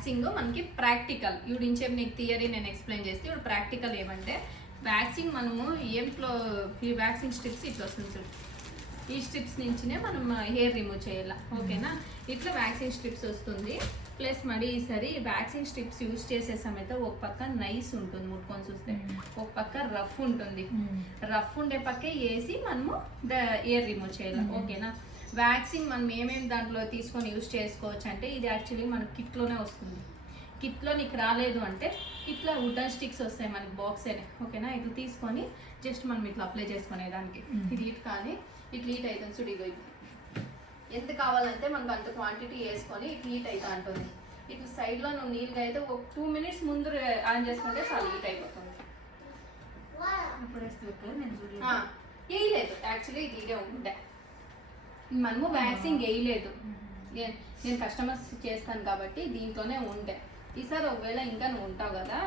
Waxing మనకి practical. ఇప్పుడు ఇంచేపు నీకు థియరీ నేను ఎక్స్ప్లెయిన్ చేస్తే, ఇప్పుడు ప్రాక్టికల్ ఏమంటే వ్యాక్సింగ్ మనము ఏంట్లో ఈ వ్యాక్సింగ్ స్ట్రిప్స్ ఇట్లా వస్తుంది చూడు, ఈ స్ట్రిప్స్ నుంచినే మనం హెయిర్ రిమూవ్ చేయాలి. ఓకేనా, ఇట్లా వ్యాక్సింగ్ స్ట్రిప్స్ వస్తుంది. ప్లస్ మరి ఈసారి వ్యాక్సింగ్ స్ట్రిప్స్ యూజ్ చేసే సమయంలో ఒక పక్క నైస్ ఉంటుంది, ముట్టుకొని చూస్తే ఒక పక్క రఫ్ ఉంటుంది. రఫ్ ఉండే పక్కే వేసి మనము హెయిర్ రిమూవ్ చేయాలి. ఓకేనా, వ్యాక్సింగ్ మనం ఏమేమి దాంట్లో తీసుకొని యూజ్ చేసుకోవచ్చు అంటే, ఇది యాక్చువల్లీ మన కిట్లోనే వస్తుంది. కిట్లో నీకు రాలేదు అంటే ఇట్లా వుడెన్ స్టిక్స్ వస్తాయి మనకి బాక్స్ అయినా. ఓకేనా, ఇట్లా తీసుకొని జస్ట్ మనం ఇట్లా అప్లై చేసుకునేదానికి. ఇది హీట్ కానీ ఇట్లా హీట్ అవుతుంది చూడు, ఇగో ఎంత కావాలంటే మనకు అంత క్వాంటిటీ వేసుకొని ఇట్లా హీట్ అవుతా అంటుంది. ఇట్లా సైడ్లో నువ్వు నీళ్ళగా అయితే ఒక 2 minutes ముందు ఆన్ చేసుకుంటే చాలా హీట్ అయిపోతుంది. వేయలేదు యాక్చువల్లీ, ఇది ఇదే ఉండే, మనము వ్యాక్సింగ్ వేయలేదు. నేను కస్టమర్స్ చేస్తాను కాబట్టి దీంట్లోనే ఉండే. ఈసారి ఒకవేళ ఇంకా నువ్వు ఉంటావు కదా,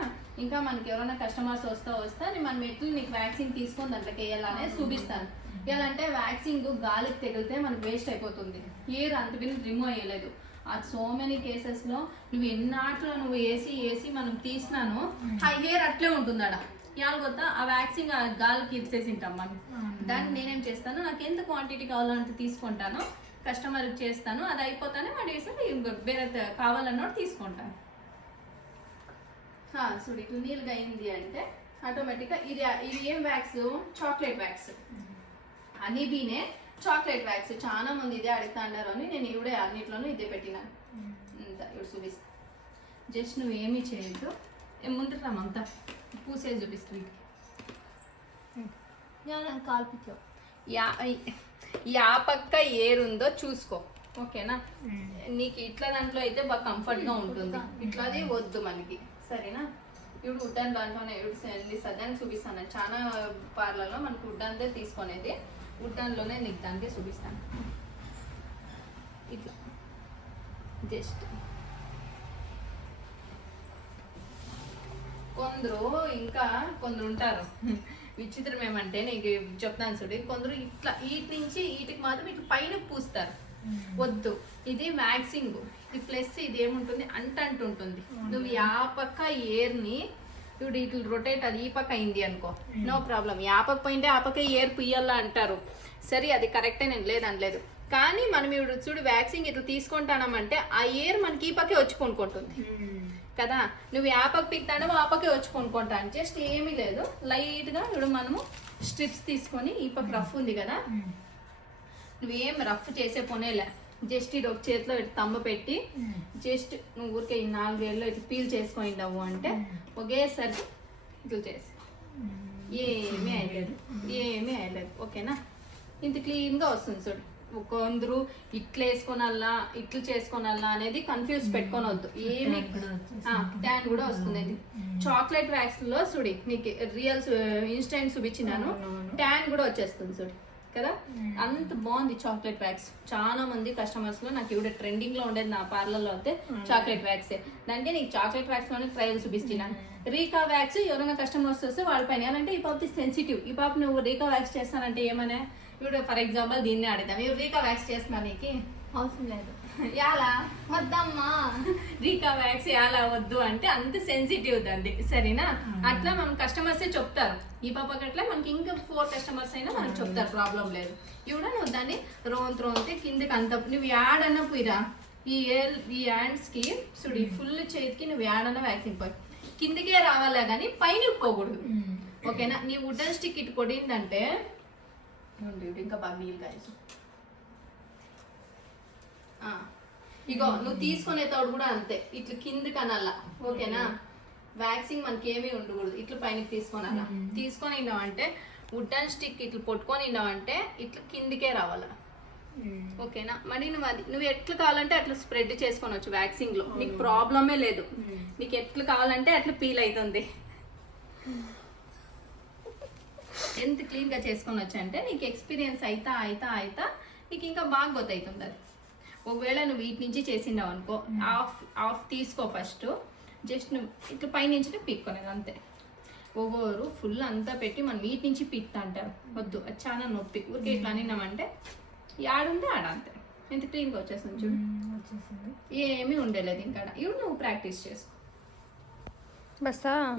ఇంకా మనకి ఎవరైనా కస్టమర్స్ వస్తా మనం ఎట్లు నీకు వ్యాక్సిన్ తీసుకొని దాంట్లోకి వేయాలనేది చూపిస్తాను. ఎలా అంటే వ్యాక్సింగ్ గాలికి తగిలితే మనకు వేస్ట్ అయిపోతుంది, హెయిర్ అంత బిల్ రిమూవ్ అయ్యలేదు. అది సో మెనీ కేసెస్లో నువ్వు ఎన్నాట్లో నువ్వు వేసి మనం తీసినాను ఆ హెయిర్ అట్లే ఉంటుంది అడ. ఇవాళ కొత్త ఆ వ్యాక్సింగ్ గాలికి ఇచ్చేసి ఉంటాం మనం. దాన్ని నేనేం చేస్తాను, నాకు ఎంత క్వాంటిటీ కావాలో అంత తీసుకుంటాను, కస్టమర్కి చేస్తాను, అది అయిపోతానే మరి వేసి వేరే కావాలన్నోడు తీసుకుంటాను. చూడు ఇట్లా నీళ్ళగా అయింది అంటే ఆటోమేటిక్గా ఇది ఏం వ్యాక్స్, చాక్లెట్ వ్యాక్స్. హనీబీనే చాక్లెట్ వ్యాక్స్. చాలా మంది ఇదే అడుగుతా అన్నారు అని నేను ఇవిడే అన్నిట్లోనూ ఇదే పెట్టినాను. ఇప్పుడు చూపిస్తా, జస్ట్ నువ్వు ఏమీ చేయొద్దు, ముందు రామంతా పూసేది చూపిస్తుంది. కాల్పిట్లో యా పక్క ఏరుందో చూసుకో. ఓకేనా, నీకు ఇట్లా దాంట్లో అయితే బాగా కంఫర్ట్గా ఉంటుంది, ఇట్లాది వద్దు మనకి. సరేనా, ఇప్పుడు వుడ్డన్ దాంట్లోనే ఇప్పుడు సద్యానికి చూపిస్తాను. చాలా పార్లర్లో మనకు వుడ్డన్దే తీసుకునేది, వుడ్డన్లోనే నీకు దానికే చూపిస్తాను. ఇట్లా జస్ట్ కొందరు ఉంటారు విచిత్రం ఏమంటే, నీకు చెప్తాను చూడు, కొందరు ఇట్లా వీటి నుంచి వీటికి మాత్రం ఇట్లా పైన పూస్తారు. వద్దు, ఇది వ్యాక్సింగ్. ఇది ప్లస్ ఇది ఏముంటుంది అంటుంటుంది. నువ్వు యా పక్క ఏర్ని ఇప్పుడు ఇట్లా రొటేట్, అది ఈ పక్క అయింది అనుకో, నో ప్రాబ్లం. యా పక్క పోయింటే ఆ పక్క ఏర్ పుయ్యాలా అంటారు. సరే, అది కరెక్టే, నేను లేదనలేదు. కానీ మనం ఇప్పుడు చూడు వ్యాక్సింగ్ ఇట్లా తీసుకుంటామంటే ఆ ఏర్ మనకి ఈ పక్కే వచ్చి కొనుక్కుంటుంది కదా. నువ్వు యా పక్క పిక్తాడో ఆ పక్కే వచ్చి కొనుక్కుంటాను. జస్ట్ ఏమీ లేదు, లైట్గా ఇప్పుడు మనము స్ట్రిప్స్ తీసుకొని ఈ పక్క రఫ్ ఉంది కదా, నువ్వేం రఫ్ చేసే పోనేలే, జస్ట్ ఇటు ఒక చేతిలో ఇటు తమ్మ పెట్టి జస్ట్ నువ్వు ఊరికే ఈ 4 వేలలో ఇటు పీల్ చేసుకుంటావు అంటే ఒకేసారి ఇట్లా చేసి ఏమీ అయ్యలేదు. ఓకేనా, ఇంత క్లీన్గా వస్తుంది చూడు. కొందరు ఇట్లా వేసుకోనల్లా ఇట్లా చేసుకోనల్లా అనేది కన్ఫ్యూజ్ పెట్టుకోనొద్దు. ఏమి ట్యాన్ కూడా వస్తుంది. అది చాక్లెట్ వ్యాక్స్లో చూడి నీకు రియల్ ఇన్స్టెంట్ చూపించినాను, ట్యాన్ కూడా వచ్చేస్తుంది చూడు కదా. అంత బాగుంది చాక్లెట్ వ్యాక్స్. చాలా మంది కస్టమర్స్ లో నాకు ఇప్పుడు ట్రెండింగ్ లో ఉండేది నా పార్లర్ లో అయితే చాక్లెట్ వ్యాక్సే. దానికి నీకు చాక్లెట్ వ్యాక్స్ లోనే ట్రయల్ చూపిస్తున్నాను. రీకా వ్యాక్స్ ఎవరైనా కస్టమర్స్ వస్తే వాళ్ళ పైన అంటే ఈ పాపది సెన్సిటివ్, ఈ పాప నువ్వు రీకా వ్యాక్స్ చేస్తానంటే ఏమనే, ఇప్పుడు ఫర్ ఎగ్జాంపుల్ దీన్ని అడుగుతాం, ఇవి రీకా వ్యాక్స్ చేస్తున్నా నీకు అవసరం లేదు, ఎలా వద్దమ్మా రీకా వ్యాక్స్ ఎలా వద్దు అంటే అంత సెన్సిటివ్ దాన్ని. సరేనా, అట్లా మనం కస్టమర్సే చెప్తారు. ఈ పాపకి అట్లా మనకి ఇంకా 4 customers అయినా మనకు చెప్తారు, ప్రాబ్లం లేదు. ఇవిడ నువ్వు దాన్ని రోంతే కిందకి అంత నువ్వు యాడన్నా పోయిరా, ఈ హ్యాండ్స్కి చూడు ఫుల్ చేతికి నువ్వు యాడన్నా వ్యాక్సిన్ పోయి కిందికే రావాలా కానీ పైన పోకూడదు. ఓకేనా, నీ వుడెన్ స్టిక్ ఇటు కొట్టిందంటే ఇంకా బాగా నీళ్ళు కాయసు. ఇగో నువ్వు తీసుకునే తోడు కూడా అంతే, ఇట్లా కిందికి అనల్లా. ఓకేనా, వ్యాక్సింగ్ మనకి ఏమీ ఉండకూడదు, ఇట్లా పైనకి తీసుకొనల్లా. తీసుకొని అంటే వుడెన్ స్టిక్ ఇట్లా పట్టుకొని అంటే ఇట్లా కిందికే రావాలా. ఓకేనా, మరి నువ్వు ఎట్లా కావాలంటే అట్లా స్ప్రెడ్ చేసుకోవచ్చు వ్యాక్సింగ్ లో, నీకు ప్రాబ్లమే లేదు. నీకు ఎట్లా కావాలంటే అట్లా పీల్ అవుతుంది. ఎంత క్లీన్గా చేసుకొని వచ్చా నీకు ఎక్స్పీరియన్స్ అయితా నీకు ఇంకా బాగా గొత్తవుతుంది. అది ఒకవేళ నువ్వు వీటి నుంచి చేసిండావు అనుకో, ఆఫ్ తీసుకో ఫస్ట్, జస్ట్ నువ్వు ఇట్లా పైనుంచి పీక్కొనేది అంతే. ఒగోరు ఫుల్ అంతా పెట్టి మనం వీటి నుంచి పీక్తా అంటారు, వద్దు, అది చాలా నొప్పి. ఊరికే ఇట్లా అనినామంటే ఆడుంటే ఆడ అంతే. ఎంత క్లీన్గా వచ్చేస్తుంది చూడు. వచ్చేసింది. ఏమీ ఉండలేదు ఇంకా. ఇవి నువ్వు ప్రాక్టీస్ చేసుకో. బస్తా